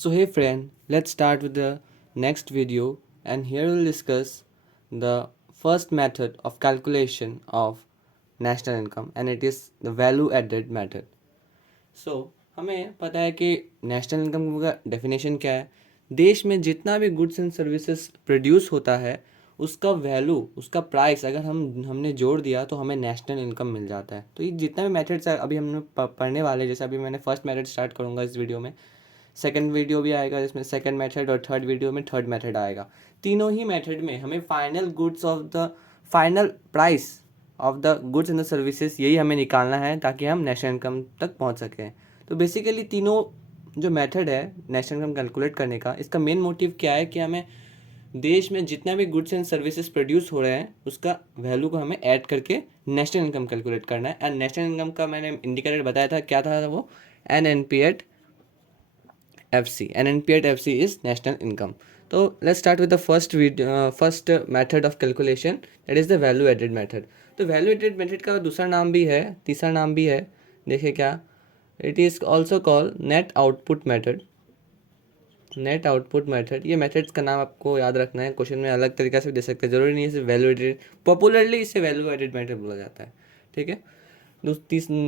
So hey friend, let's start with the next video, and here we'll discuss the first method of calculation of national income, and it is the value added method. So हमें पता है कि national income का definition क्या है। देश में जितना भी गुड्स एंड सर्विसेज प्रोड्यूस होता है उसका वैल्यू, उसका प्राइस अगर हमने जोड़ दिया तो हमें नेशनल इनकम मिल जाता है। तो ये जितना भी मेथड्स है अभी हमने पढ़ने वाले, जैसे अभी मैंने फर्स्ट मेथड स्टार्ट करूँगा इस वीडियो में, सेकंड वीडियो भी आएगा जिसमें सेकंड मेथड, और थर्ड वीडियो में थर्ड मेथड आएगा। तीनों ही मेथड में हमें final goods of the final price of the goods and the services यही हमें निकालना है ताकि हम नेशनल इनकम तक पहुंच सकें। तो बेसिकली तीनों जो मेथड है नेशनल इनकम कैलकुलेट करने का, इसका मेन मोटिव क्या है कि हमें देश में जितना भी गुड्स एंड सर्विसेज प्रोड्यूस हो रहे हैं उसका वैल्यू को हमें ऐड करके नेशनल इनकम कैलकुलेट करना है। एंड नेशनल इनकम का मैंने इंडिकेटर बताया था, क्या था वो, NNP at FC. NNP at FC is national income. So let's start with the first method of calculation, that is the value added method. तो वैल्यू एडेड मेथड का दूसरा नाम भी है, तीसरा नाम भी है, देखिए क्या, it is also called net output method. Net output method, ये मेथड्स का नाम आपको याद रखना है, क्वेश्चन में अलग तरीका से दे सकते हैं, ज़रूरी नहीं है इसे वैल्यू एडेड, पॉपुलरली इसे वैल्यू एडेड मेथड बोला जाता है। ठीक है।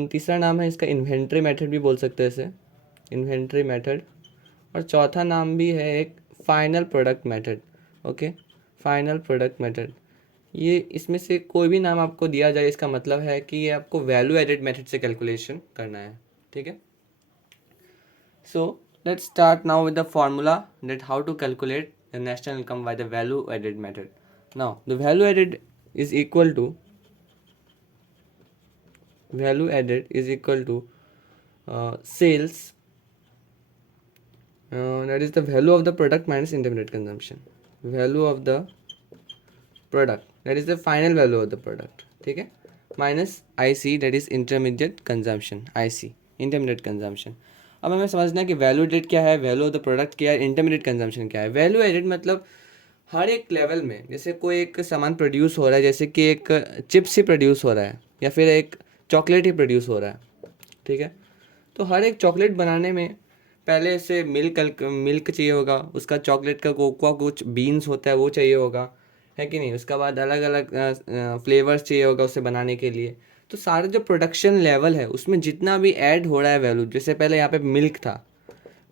तीसरा नाम है इसका इन्वेंट्री मेथड भी बोल सकते हैं इसे, इन्वेंट्री मेथड। और चौथा नाम भी है एक final product method. Okay, final product method. ये इसमें से कोई भी नाम आपको दिया जाए इसका मतलब है कि ये आपको वैल्यू एडेड मेथड से कैलकुलेशन करना है। ठीक है। So let's start now with the formula that how to calculate the national income by the value added method. Now the value added is equal to sales, that is the value of the product minus intermediate consumption. Value of the product, that is the final value of the product. ठीक है, minus IC, that is intermediate consumption, IC intermediate consumption. अब हमें समझना है कि value added क्या है, value of the product क्या है, इंटरमीडिएट कंजम्पशन क्या है। वैल्यू एडेड मतलब हर एक लेवल में, जैसे कोई एक सामान प्रोड्यूस हो रहा है, जैसे कि एक चिप्स ही प्रोड्यूस हो रहा है या फिर एक चॉकलेट ही प्रोड्यूस हो रहा है। ठीक है। तो हर एक चॉकलेट बनाने में पहले से मिल्क चाहिए होगा, उसका चॉकलेट का कोकोआ कुछ बीन्स होता है वो चाहिए होगा, है कि नहीं। उसके बाद अलग अलग फ्लेवर्स चाहिए होगा उसे बनाने के लिए। तो सारे जो प्रोडक्शन लेवल है उसमें जितना भी ऐड हो रहा है वैल्यू, जैसे पहले यहाँ पे मिल्क था,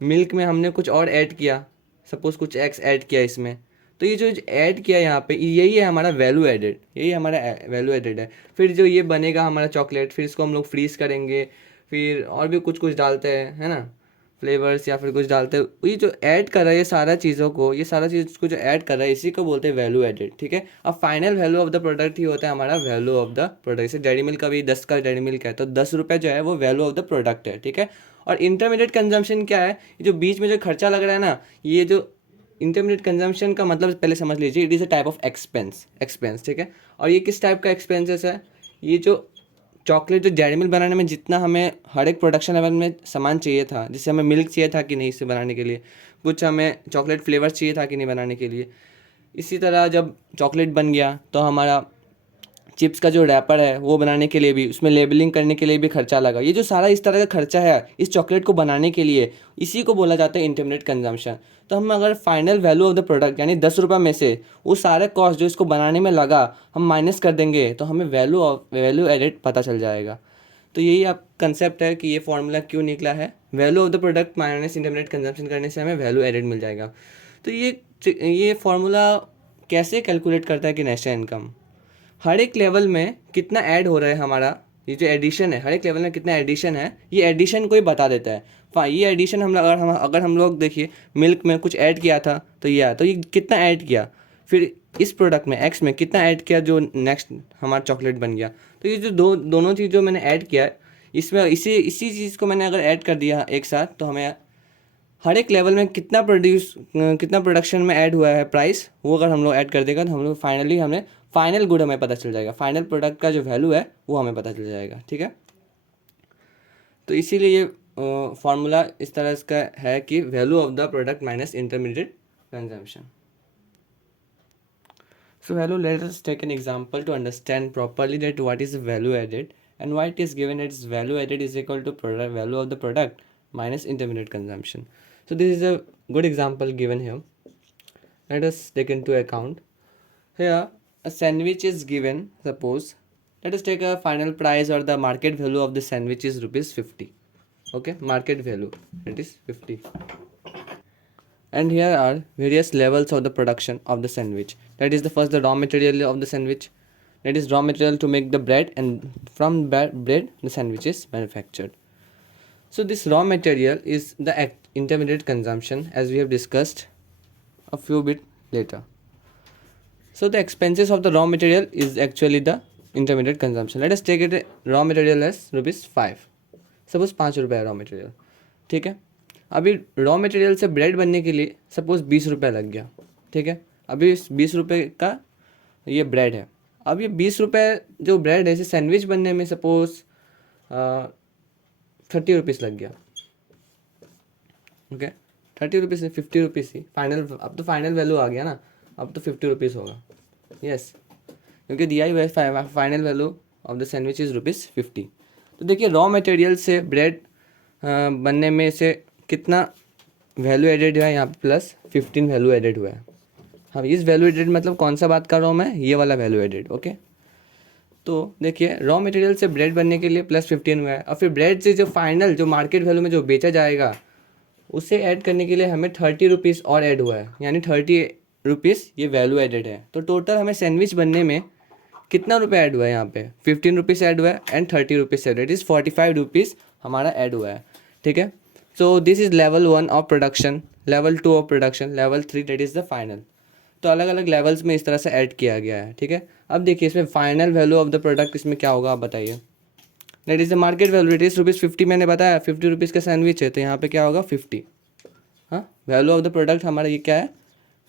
मिल्क में हमने कुछ और ऐड किया, सपोज कुछ एक्स ऐड किया इसमें, तो ये जो ऐड किया यहाँ पे यही है हमारा वैल्यू एडेड, यही हमारा वैल्यू एडेड है। फिर जो ये बनेगा हमारा चॉकलेट, फिर इसको हम लोग फ्रीज करेंगे, फिर और भी कुछ कुछ डालते हैं, है ना, फ्लेवर्स या फिर कुछ डालते हैं। ये जो ऐड कर रहा है ये सारा चीज़ों को, ये सारा चीज़ को जो ऐड कर रहा है इसी को बोलते हैं वैल्यू एडेड। ठीक है। अब final value of the product ही होता है हमारा वैल्यू ऑफ द प्रोडक्ट। जैसे डेयरी मिल्क का भी 10 का डेयरी मिल्क है तो 10 रुपये जो है वो वैल्यू ऑफ द प्रोडक्ट है। ठीक है। और इंटरमीडिएट कंजम्पशन क्या है, ये जो बीच में जो खर्चा लग रहा है ना, ये जो इंटरमीडिएट कंजम्पशन का मतलब पहले समझ लीजिए, it is a type of expense. ठीक है। और ये किस टाइप का एक्सपेंसेस है, ये जो चॉकलेट जो डेयरी मिल्क बनाने में जितना हमें हर एक प्रोडक्शन लेवल में सामान चाहिए था, जैसे हमें मिल्क चाहिए था कि नहीं इसे बनाने के लिए, कुछ हमें चॉकलेट फ्लेवर्स चाहिए था कि नहीं बनाने के लिए, इसी तरह जब चॉकलेट बन गया तो हमारा चिप्स का जो रैपर है वो बनाने के लिए भी, उसमें लेबलिंग करने के लिए भी खर्चा लगा। ये जो सारा इस तरह का खर्चा है इस चॉकलेट को बनाने के लिए, इसी को बोला जाता है इंटरमीडिएट कंजम्पशन। तो हम अगर final value of the product यानी 10 रुपये में से वो सारे कॉस्ट जो इसको बनाने में लगा हम माइनस कर देंगे तो हमें वैल्यू एडेड पता चल जाएगा। तो यही आप कंसेप्ट है कि ये फॉर्मूला क्यों निकला है, value of the product minus intermediate consumption करने से हमें वैल्यू एडेड मिल जाएगा। तो ये फॉर्मूला कैसे कैलकुलेट करता है कि नेशनल इनकम, हर एक लेवल में कितना ऐड हो रहा है हमारा, ये जो एडिशन है, हर एक लेवल में कितना एडिशन है ये एडिशन को ही बता देता है। ये एडिशन अगर हम लोग देखिए, मिल्क में कुछ ऐड किया था तो ये आया, तो ये कितना ऐड किया, फिर इस प्रोडक्ट में एक्स में कितना ऐड किया जो नेक्स्ट हमारा चॉकलेट बन गया। तो ये जो दोनों चीज़ जो मैंने ऐड किया है इसमें इसी चीज़ को मैंने अगर ऐड कर दिया एक साथ तो हमें हर एक लेवल में कितना प्रोडक्शन में ऐड हुआ है प्राइस, वो अगर हम लोग ऐड कर देगा तो हम लोग फाइनली हमें फाइनल गुड हमें पता चल जाएगा, फाइनल प्रोडक्ट का जो वैल्यू है वो हमें पता चल जाएगा। ठीक है। तो इसीलिए ये फार्मूला इस तरह का है कि value of the product minus intermediate consumption. So value, let us take an example to understand properly that what is value added and why it is given that its value added is equal to product value of the product minus intermediate consumption. So this is a good example given here. Let us take into account. Here a sandwich is given. Suppose let us take a final price or the market value of the sandwich is rupees 50. Okay, market value, it is 50. And here are various levels of the production of the sandwich. That is the first, the raw material of the sandwich. That is raw material to make the bread, and from bread the sandwich is manufactured. So this raw material is the intermediate consumption, as we have discussed a few bit later. So the expenses of the raw material is actually the intermediate consumption. Let us take it raw material as rupees 5. Suppose 5 रुपये है raw material, ठीक है. अभी raw material से bread बनने के लिए suppose 20 रुपये लग गया, ठीक है. अभी इस 20 रुपये का ये ब्रेड है. अब ये 20 रुपये जो ब्रेड है इसे सैंडविच बनने में सपोज 30 रुपीज़ लग गया. ओके, 30 रुपीज़ नहीं, 50 रुपीज़ ही फाइनल. अब तो फाइनल वैल्यू आ गया ना, अब तो 50 रुपीज़ होगा. यस, क्योंकि दिया ही हुआ है final value of the sandwich is rupees 50. तो देखिए रॉ मटेरियल से ब्रेड बनने में से कितना वैल्यू एडेड है यहाँ पे, प्लस 15 वैल्यू एडेड हुआ है. हाँ, इस वैल्यू एडेड मतलब कौन सा बात कर रहा हूँ मैं, ये वाला वैल्यू एडेड. ओके, तो देखिए रॉ मटेरियल से ब्रेड बनने के लिए प्लस 15 हुआ है, और फिर ब्रेड से जो फाइनल जो मार्केट वैल्यू में जो बेचा जाएगा उसे ऐड करने के लिए हमें 30 रुपीज़ और ऐड हुआ है, यानी 30 रुपीज़ ये वैल्यू एडेड है. तो टोटल हमें सैंडविच बनने में कितना रुपये ऐड हुआ है, यहाँ पे 15 रुपीज़ ऐड हुआ है and 30 rupees add, it is 45 rupees हमारा ऐड हुआ है. ठीक है, सो this is level 1 of production, level 2 of production, level 3 that is the final. तो अलग अलग लेवल्स में इस तरह से ऐड किया गया है. ठीक है, अब देखिए इसमें final value of the product इसमें क्या होगा आप बताइए. That is the market value, it is ₹50. मैंने बताया 50 रुपीज़ का सैंडविच है, तो यहाँ पे क्या होगा 50. हाँ, वैल्यू ऑफ द प्रोडक्ट हमारा ये क्या है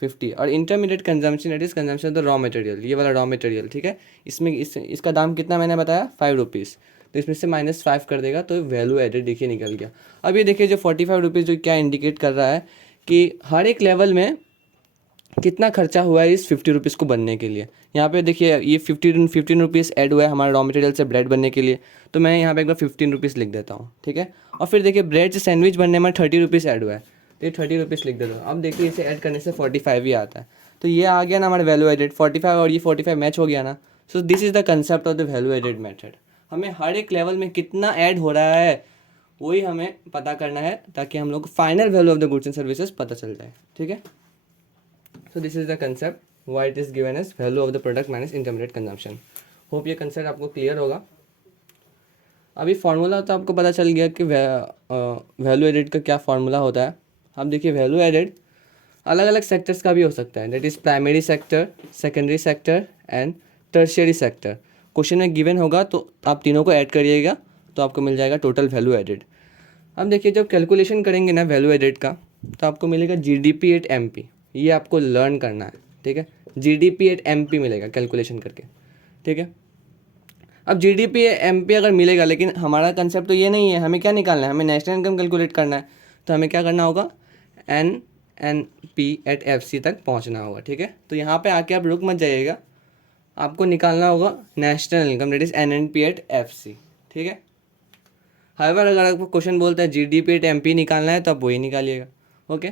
50. और intermediate consumption it is consumption of the raw material, ये वाला रॉ मटेरियल. ठीक है, इसमें इसका दाम कितना मैंने बताया 5 रुपीज़, तो इसमें से -5 कर देगा तो वैल्यू एडेड देखिए निकल गया. अब ये देखिए जो 45 रुपीज़ जो क्या इंडिकेट कर रहा है कि हर एक लेवल में कितना खर्चा हुआ है इस 50 रुपीज़ को बनने के लिए. यहाँ पे देखिए ये 15 रुपीज़ ऐड हुआ है हमारे रॉ मटेरियल से ब्रेड बनने के लिए, तो मैं यहाँ पे एक बार 15 रुपीज़ लिख देता हूँ. ठीक है, और फिर देखिए ब्रेड से सैंडविच बनने में 30 रुपीज़ ऐड हुआ है, तो ये 30 रुपीज़ लिख देता हूँ. अब देखिए इसे ऐड करने से 45 ही आता है, तो ये आ गया ना हमारा वैल्यू एडेड 45, और ये 45 मैच हो गया ना. So this is the concept of the value added method. हमें हर एक लेवल में कितना ऐड हो रहा है वही हमें पता करना है, ताकि हम लोग को final value of the goods and services पता चल जाए. ठीक है, so this is the concept why it is given as value of the product minus intermediate consumption. Hope ये कंसेप्ट आपको क्लियर होगा. अभी फार्मूला तो आपको पता चल गया कि वैल्यू एडेड का क्या फार्मूला होता है. अब देखिए वैल्यू एडेड अलग अलग सेक्टर्स का भी हो सकता है, that is primary sector, secondary sector and tertiary sector. Question में गिवन होगा तो आप तीनों को ऐड करिएगा तो आपको मिल जाएगा टोटल वैल्यू एडेड. अब देखिए जब कैलकुलेशन करेंगे ना वैल्यू एडेड का, तो आपको मिलेगा GDP एट MP. ये आपको लर्न करना है. ठीक है, GDP एट MP मिलेगा कैलकुलेशन करके. ठीक है, अब GDP MP अगर मिलेगा, लेकिन हमारा कंसेप्ट तो ये नहीं है. हमें क्या निकालना है, हमें नेशनल इनकम कैलकुलेट करना है. तो हमें क्या करना होगा, NNP एट FC तक पहुंचना होगा. ठीक है, तो यहाँ पे आके आप रुक मत जाइएगा, आपको निकालना होगा national income that is NNP at FC. ठीक है, हाइवर अगर आपको क्वेश्चन बोलता है GDP एट MP निकालना है तो आप वही निकालिएगा. ओके,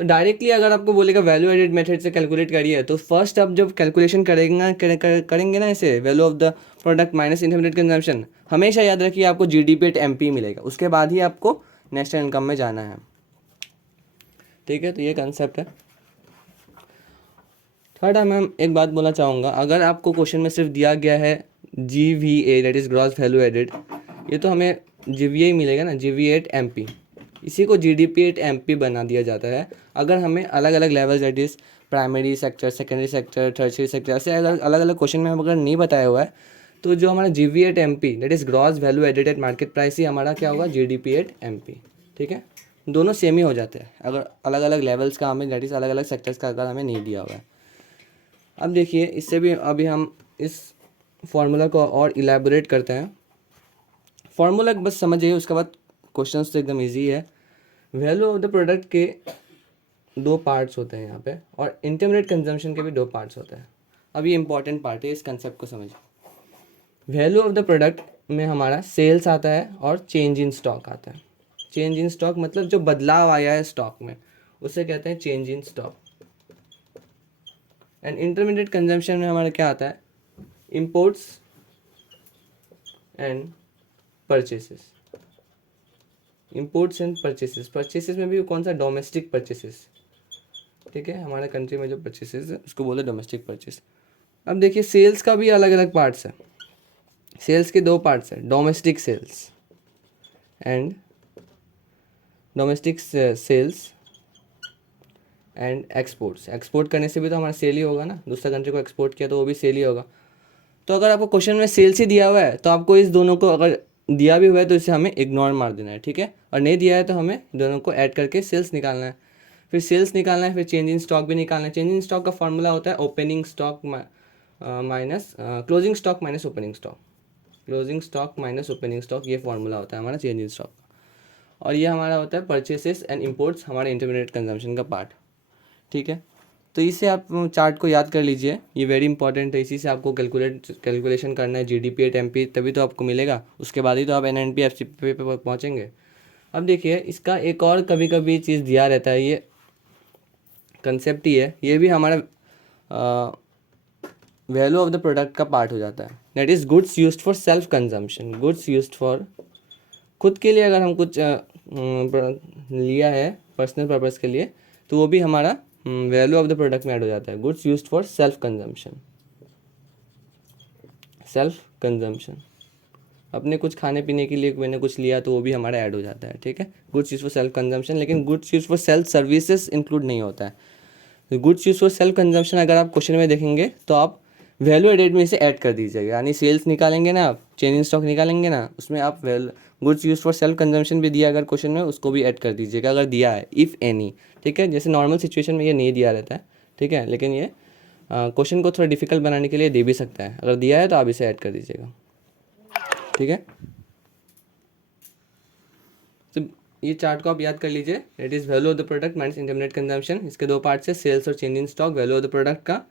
तो डायरेक्टली अगर आपको बोलेगा वैल्यू एडेड मेथड से कैलकुलेट करिए, तो फर्स्ट आप जब कैलकुलेशन करेंगे ना इसे value of the product minus intermediate consumption, हमेशा याद रखिए आपको GDP एट MP मिलेगा, उसके बाद ही आपको नेशनल इनकम में जाना है. ठीक है, तो ये कंसेप्ट है. थर्ड मैं एक बात बोलना चाहूँगा, अगर आपको क्वेश्चन में सिर्फ दिया गया है GVA that is gross value added, ये तो हमें GVA ही मिलेगा ना, GVA एट MP. इसी को GDP एट MP बना दिया जाता है अगर हमें अलग अलग level that is primary sector, secondary sector, tertiary sector, ऐसे अगर अलग अलग क्वेश्चन में अगर नहीं बताया हुआ है, तो जो हमारा GVA at MP that is gross value added at market price ही हमारा क्या होगा GDP एट MP. ठीक है, दोनों सेम ही हो जाते हैं अगर अलग अलग लेवल्स का हमें दैट इज़ अलग अलग सेक्टर्स का अगर हमें नहीं दिया हुआ है. अब देखिए इससे भी अभी हम इस फार्मूला को और इलेबोरेट करते हैं. फार्मूला बस समझिए, उसके बाद क्वेश्चंस तो एकदम इजी है. वैल्यू ऑफ द प्रोडक्ट के 2 पार्ट्स होते हैं यहाँ पे, और इंटरमीडिएट कंजम्पशन के भी 2 पार्ट्स होते हैं. अब ये इंपॉर्टेंट पार्ट है, इस कंसेप्ट को समझिए. वैल्यू ऑफ द प्रोडक्ट में हमारा सेल्स आता है और चेंज इन स्टॉक आता है. चेंज इन स्टॉक मतलब जो बदलाव आया है स्टॉक में, उसे कहते हैं change in stock. And intermediate consumption में हमारा क्या आता है, imports and purchases. Imports and purchases, purchases में भी कौन सा, डोमेस्टिक परचेसेस, ठीक है, हमारे कंट्री में जो परचेसेस है उसको बोलते हैं डोमेस्टिक परचेस। अब देखिए सेल्स का भी अलग अलग पार्ट्स है। सेल्स के दो पार्ट्स है, domestic sales and domestic sales and exports. Export करने से भी तो हमारा सेल ही होगा ना, दूसरा कंट्री को एक्सपोर्ट किया तो वो भी सेल ही होगा। तो अगर आपको क्वेश्चन में सेल्स ही दिया हुआ है तो आपको इस दोनों को, अगर दिया भी हुआ है तो इसे हमें इग्नोर मार देना है, ठीक है, और नहीं दिया है तो हमें दोनों को ऐड करके सेल्स निकालना है। फिर सेल्स निकालना है, फिर चेंज इन स्टॉक भी निकालना है। चेंज इन स्टॉक का फॉर्मूला होता है opening stock minus closing stock minus opening stock. Closing stock minus opening stock, ये फॉर्मूला होता है हमारा चेंज इन स्टॉक का। और ये हमारा होता है परचेसेस एंड इंपोर्ट्स, हमारे इंटरमीडिएट कंजम्पशन का पार्ट, ठीक है। तो इसे आप चार्ट को याद कर लीजिए, ये वेरी इंपॉर्टेंट है। इसी से आपको कैलकुलेशन करना है जीडीपी एट एमपी, तभी तो आपको मिलेगा, उसके बाद ही तो आप एनएनपी एफसीपी पे पहुँचेंगे। अब देखिए इसका एक और कभी कभी चीज़ दिया रहता है, ये कंसेप्ट ही है, ये भी हमारा वैल्यू ऑफ द प्रोडक्ट का पार्ट हो जाता है। That is goods used for self consumption. Goods used for खुद के लिए, अगर हम कुछ लिया है पर्सनल पर्पज़ के लिए, तो वो भी हमारा वैल्यू ऑफ द प्रोडक्ट में ऐड हो जाता है। Goods used for self consumption, self consumption, अपने कुछ खाने पीने के लिए मैंने कुछ लिया तो वो भी हमारा ऐड हो जाता है, ठीक है। Goods use for self consumption, लेकिन goods use for self services include नहीं होता है। Goods use for self consumption अगर आप क्वेश्चन में देखेंगे तो आप वैल्यू एडेड में इसे ऐड कर दीजिएगा, यानी सेल्स निकालेंगे ना आप, चेंज इन स्टॉक निकालेंगे ना, उसमें आप goods use for self consumption भी दिया अगर क्वेश्चन में, उसको भी ऐड कर दीजिएगा अगर दिया है, इफ़ एनी, ठीक है। जैसे नॉर्मल सिचुएशन में ये नहीं दिया रहता है, ठीक है, लेकिन ये क्वेश्चन को थोड़ा डिफिकल्ट बनाने के लिए दे भी सकता है। अगर दिया है तो आप इसे ऐड कर दीजिएगा, ठीक है। तो ये चार्ट को आप याद कर लीजिए, it is value of the product minus intermediate consumption. इसके दो पार्ट्स है, सेल्स और change in stock, value of the product का,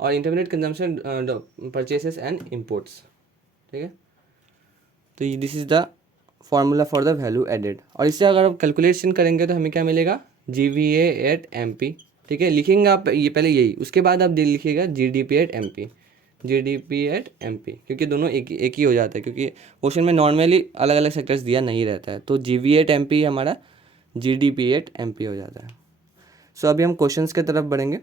और intermediate consumption purchases and imports, ठीक है। तो this is the formula for the value added. और इससे अगर आप कैलकुलेशन करेंगे तो हमें क्या मिलेगा, GVA एट MP, ठीक है। लिखेंगे आप ये पहले यही, उसके बाद आप लिखिएगा GDP at MP, GDP at MP, क्योंकि दोनों एक ही हो जाता है, क्योंकि क्वेश्चन में नॉर्मली अलग अलग सेक्टर्स दिया नहीं रहता है। तो GVA एट MP हमारा GDP एट MP हो जाता है। सो अभी हम क्वेश्चंस की तरफ बढ़ेंगे।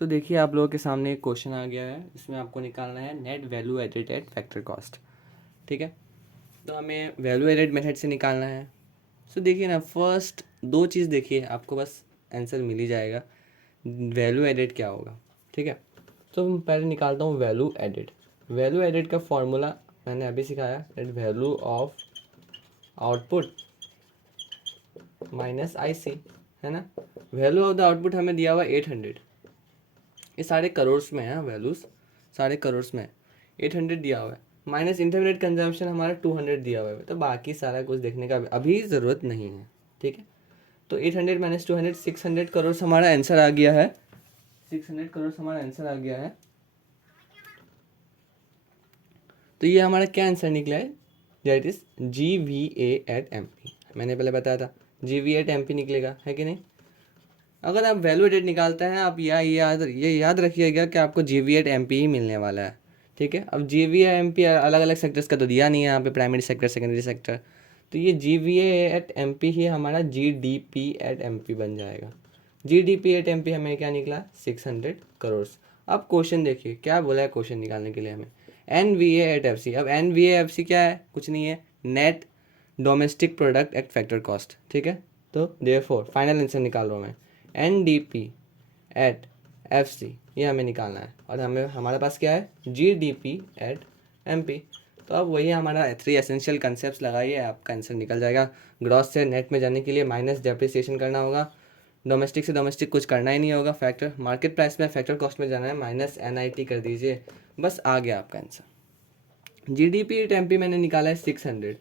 सो देखिए आप लोगों के सामने एक क्वेश्चन आ गया है, इसमें आपको निकालना है net value added at factor cost, ठीक है। तो हमें वैल्यू एडेड मेथड से निकालना है। सो देखिए ना, फर्स्ट दो चीज़ देखिए, आपको बस आंसर मिल ही जाएगा वैल्यू एडेड क्या होगा, ठीक है। तो मैं पहले निकालता हूँ वैल्यू एडेड। वैल्यू एडेड का फॉर्मूला मैंने अभी सिखाया, that value of output minus IC, है ना। वैल्यू ऑफ द आउटपुट हमें दिया हुआ 800, ये सारे करोड़ में है, वैल्यूज सारे करोड़ में है, 800 दिया हुआ है, माइनस इंटरमीडिएट कंजम्पशन हमारा 200 दिया हुआ है। तो बाकी सारा कुछ देखने का अभी ज़रूरत नहीं है, ठीक है। तो 800 माइनस 200, 600 करोड़ हमारा आंसर आ गया है, 600 करोड़ हमारा आंसर आ गया है। तो ये हमारा क्या आंसर निकला है, that is GVA at MP। मैंने पहले बताया था GVA एट MP निकलेगा, है कि नहीं। अगर आप वैल्यू एडेड निकालते हैं, आप ये याद रखिएगा कि आपको GVA एट MP ही मिलने वाला है, ठीक है। अब GVA MP अलग अलग सेक्टर्स का तो दिया नहीं है यहाँ पे, प्राइमरी सेक्टर सेकेंडरी सेक्टर, तो ये GVA एट MP ही हमारा GDP एट MP बन जाएगा। GDP एट MP हमें क्या निकला, 600 करोड़। अब क्वेश्चन देखिए क्या बोला है क्वेश्चन निकालने के लिए हमें, NVA एट FC। अब NVA FC क्या है, कुछ नहीं है, net domestic product at factor cost, ठीक है। तो देयरफॉर फाइनल आंसर निकाल रहा हूँ मैं, NDP एट FC, ये हमें निकालना है। और हमें हमारे पास क्या है, GDP एट MP। तो अब वही हमारा 3 एसेंशियल कंसेप्ट लगाइए, आपका आंसर निकल जाएगा। ग्रॉस से नेट में जाने के लिए माइनस डेप्रिसिएशन करना होगा, डोमेस्टिक से डोमेस्टिक कुछ करना ही नहीं होगा, फैक्टर मार्केट प्राइस में फैक्टर कॉस्ट में जाना है, माइनस NIT कर दीजिए, बस आ गया आपका आंसर। GDP एट MP मैंने निकाला है 600।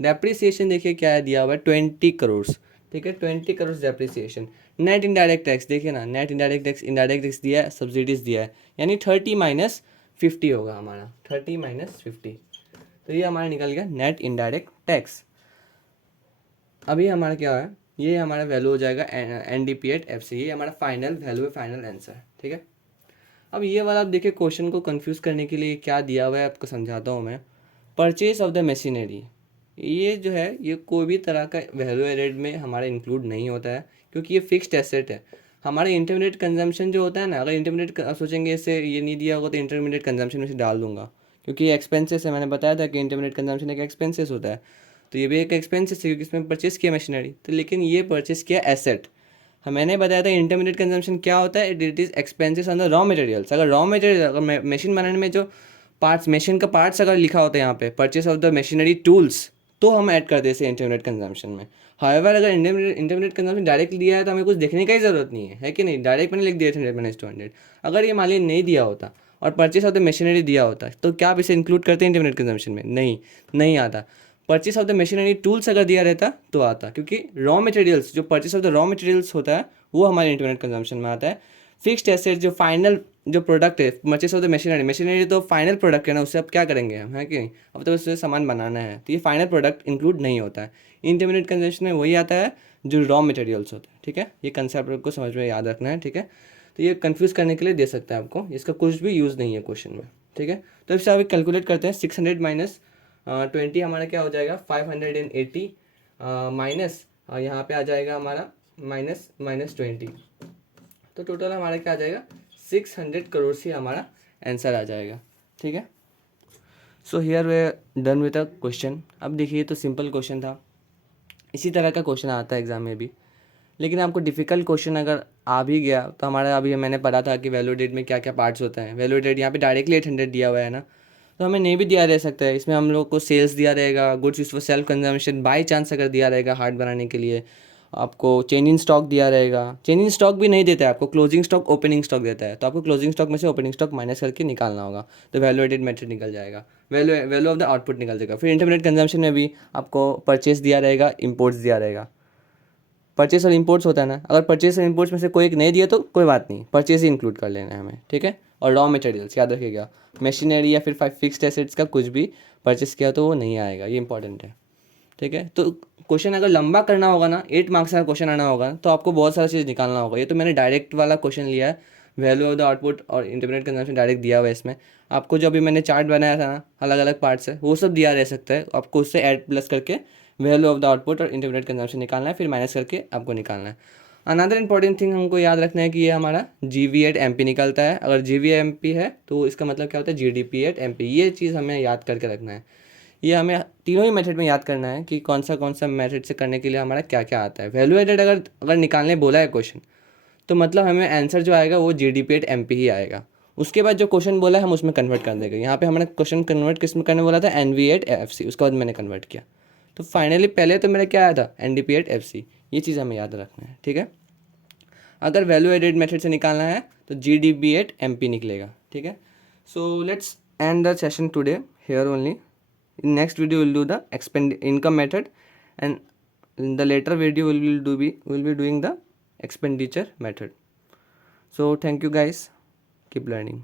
डेप्रिसिएशन देखिए क्या है दिया हुआ है, 20 करोड़, ठीक है, 20 crore depreciation. Net indirect tax देखिए ना, नेट इनडायरेक्ट टैक्स दिया है, सब्सिडीज़ दिया है, यानी 30 माइनस 50 होगा हमारा, 30 माइनस 50। तो ये हमारा निकल गया नेट इनडायरेक्ट टैक्स। अभी हमारा क्या है, ये हमारा वैल्यू हो जाएगा NDP@FC, ये हमारा फाइनल वैल्यू है, फाइनल आंसर, ठीक है। अब ये वाला आप देखिए क्वेश्चन को कंफ्यूज करने के लिए क्या दिया हुआ है आपको समझाता हूँ मैं। परचेज ऑफ द मशीनरी, ये जो है ये कोई भी तरह का वैल्यू एडेड में हमारा इंक्लूड नहीं होता है, क्योंकि ये फिक्स्ड एसेट है। हमारा इंटरमीडिएट कंजम्पशन जो होता है ना, अगर इंटरमीडिएट सोचेंगे इससे ये नहीं दिया होगा तो इंटरमीडिएट कंजम्पशन में से डाल दूंगा, क्योंकि ये एक्सपेंसेस है। मैंने बताया था कि इंटरमीडिएट कंजम्पशन एक एक्सपेंसेस होता है, तो ये भी एक एक्सपेंसेस है क्योंकि इसमें परचेस किया मशीनरी, तो लेकिन ये परचेस किया एसेट। मैंने बताया था इंटरमीडिएट कंजम्पशन क्या होता है, it is expenses on the raw materials. अगर रॉ मटेरियल, अगर मशीन बनाने में जो पार्ट्स, मशीन का पार्ट्स अगर लिखा होता है यहाँ पे purchase of the machinery tools, तो हम ऐड कर देते हैं इंटरमीडिएट कंजम्पशन में। हाउएवर अगर इंटरमीडिएट कंजम्पशन डायरेक्ट दिया है तो हमें कुछ देखने का ही जरूरत नहीं है कि नहीं, डायरेक्ट मैंने लिख दिया 100 -200। अगर ये मान लीजिए नहीं दिया होता और परचेस ऑफ द मशीनरी दिया होता तो क्या आप इसे इंक्लूड करते हैं इंटरमीडिएट कंजम्पशन में? नहीं, नहीं आता। Purchase of the machinery tools अगर दिया रहता तो आता, क्योंकि रॉ मटेरियल्स, जो purchase of the raw materials होता है वो हमारे इंटरमीडिएट कंजम्पशन में आता है। फिक्स्ड एसेट जो फाइनल जो प्रोडक्ट है, purchase of the machinery, machinery तो फाइनल प्रोडक्ट है ना, उससे अब क्या करेंगे हम, है कि नहीं, अब तो उससे सामान बनाना है, तो ये फाइनल प्रोडक्ट इंक्लूड नहीं होता है। इंटरमीडिएट कंजम्पशन में वही आता है जो रॉ मटेरियल्स होते हैं, ठीक है। ये कंसेप्ट को समझ में याद रखना है, ठीक है। तो ये कन्फ्यूज़ करने के लिए दे सकता है आपको, इसका कुछ भी यूज़ नहीं है क्वेश्चन में, ठीक है। तो इससे अभी कैलकुलेट करते हैं। 600 -20 हमारा क्या हो जाएगा, 580 माइनस यहाँ पे आ जाएगा हमारा -20, तो टोटल हमारा क्या आ जाएगा, 600 करोड़ से हमारा आंसर आ जाएगा, ठीक है। So here way done with the question. अब देखिए तो सिंपल क्वेश्चन था, इसी तरह का क्वेश्चन आता है एग्जाम में भी। लेकिन आपको डिफिकल्ट क्वेश्चन अगर आ भी गया तो हमारा, अभी मैंने पढ़ा था कि वैल्यू डेट में क्या क्या पार्ट्स होते हैं। वैल्यू डेट यहाँ पे डायरेक्टली 800 दिया हुआ है ना, तो हमें नहीं भी दिया रह सकता है। इसमें हम लोग को सेल्स दिया रहेगा, goods use for self consumption by chance अगर दिया रहेगा हार्ड बनाने के लिए, आपको चेंज इन स्टॉक दिया रहेगा। चेंज इन स्टॉक भी नहीं देता है आपको, क्लोजिंग स्टॉक ओपनिंग स्टॉक देता है, तो आपको क्लोजिंग स्टॉक में से ओपनिंग स्टॉक माइनस करके निकालना होगा, तो वैल्यू एडेड मेथड निकल जाएगा, वैल्यू ऑफ द आउटपुट निकल जाएगा। फिर इंटरमीडिएट कंजम्पशन में भी आपको परचेस दिया रहेगा, इंपोर्ट्स दिया रहेगा। परचेस और इंपोर्ट्स होता है ना, अगर परचेस और इंपोर्ट्स में से कोई एक नहीं दिया तो कोई बात नहीं, परचेस ही इंक्लूड कर लेना है हमें, ठीक है। और रॉ मटेरियल्स याद रखिएगा, मशीनरी या फिर फिक्स्ड एसेट्स का कुछ भी परचेस किया तो वो नहीं आएगा, ये इंपॉर्टेंट है, ठीक है। तो क्वेश्चन अगर लंबा करना होगा ना, 8 मार्क्स का क्वेश्चन आना होगा, तो आपको बहुत सारा चीज़ निकालना होगा। ये तो मैंने डायरेक्ट वाला क्वेश्चन लिया है, वैल्यू ऑफ द आउटपुट और इंटरमीडिएट कंजम्पशन डायरेक्ट दिया हुआ है इसमें। आपको जो अभी मैंने चार्ट बनाया था ना, अलग अलग पार्ट्स है, वो सब दिया रह सकता है, आपको उससे ऐड प्लस करके वैल्यू ऑफ द आउटपुट और इंटरमीडिएट कंजम्पशन निकालना है, फिर माइनस करके आपको निकालना है। अनदर इंपॉर्टेंट थिंग हमको याद रखना है कि ये हमारा GV@MP निकलता है। अगर GV/MP है तो इसका मतलब क्या होता है, GDP/MP। ये चीज़ हमें याद करके रखना है। ये हमें तीनों ही मेथड में याद करना है कि कौन सा मेथड से करने के लिए हमारा क्या क्या आता है। वैल्यू एडेड अगर अगर निकालने बोला है क्वेश्चन, तो मतलब हमें आंसर जो आएगा वो GDP/MP ही आएगा। उसके बाद जो क्वेश्चन बोला है हम उसमें कन्वर्ट कर देंगे। यहाँ पे हमने क्वेश्चन कन्वर्ट किस में करने बोला था, NV/FC, उसके बाद मैंने कन्वर्ट किया। तो फाइनली पहले तो मेरा क्या आया था, NDP/FC। ये चीज़ हमें याद रखना है, ठीक है। अगर वैल्यू एडेड मेथड से निकालना है तो GDP/MP निकलेगा, ठीक है। So let's end the session today here only. In next video we'll do the income method, and in the later video we'll be doing the expenditure method. So thank you guys, keep learning.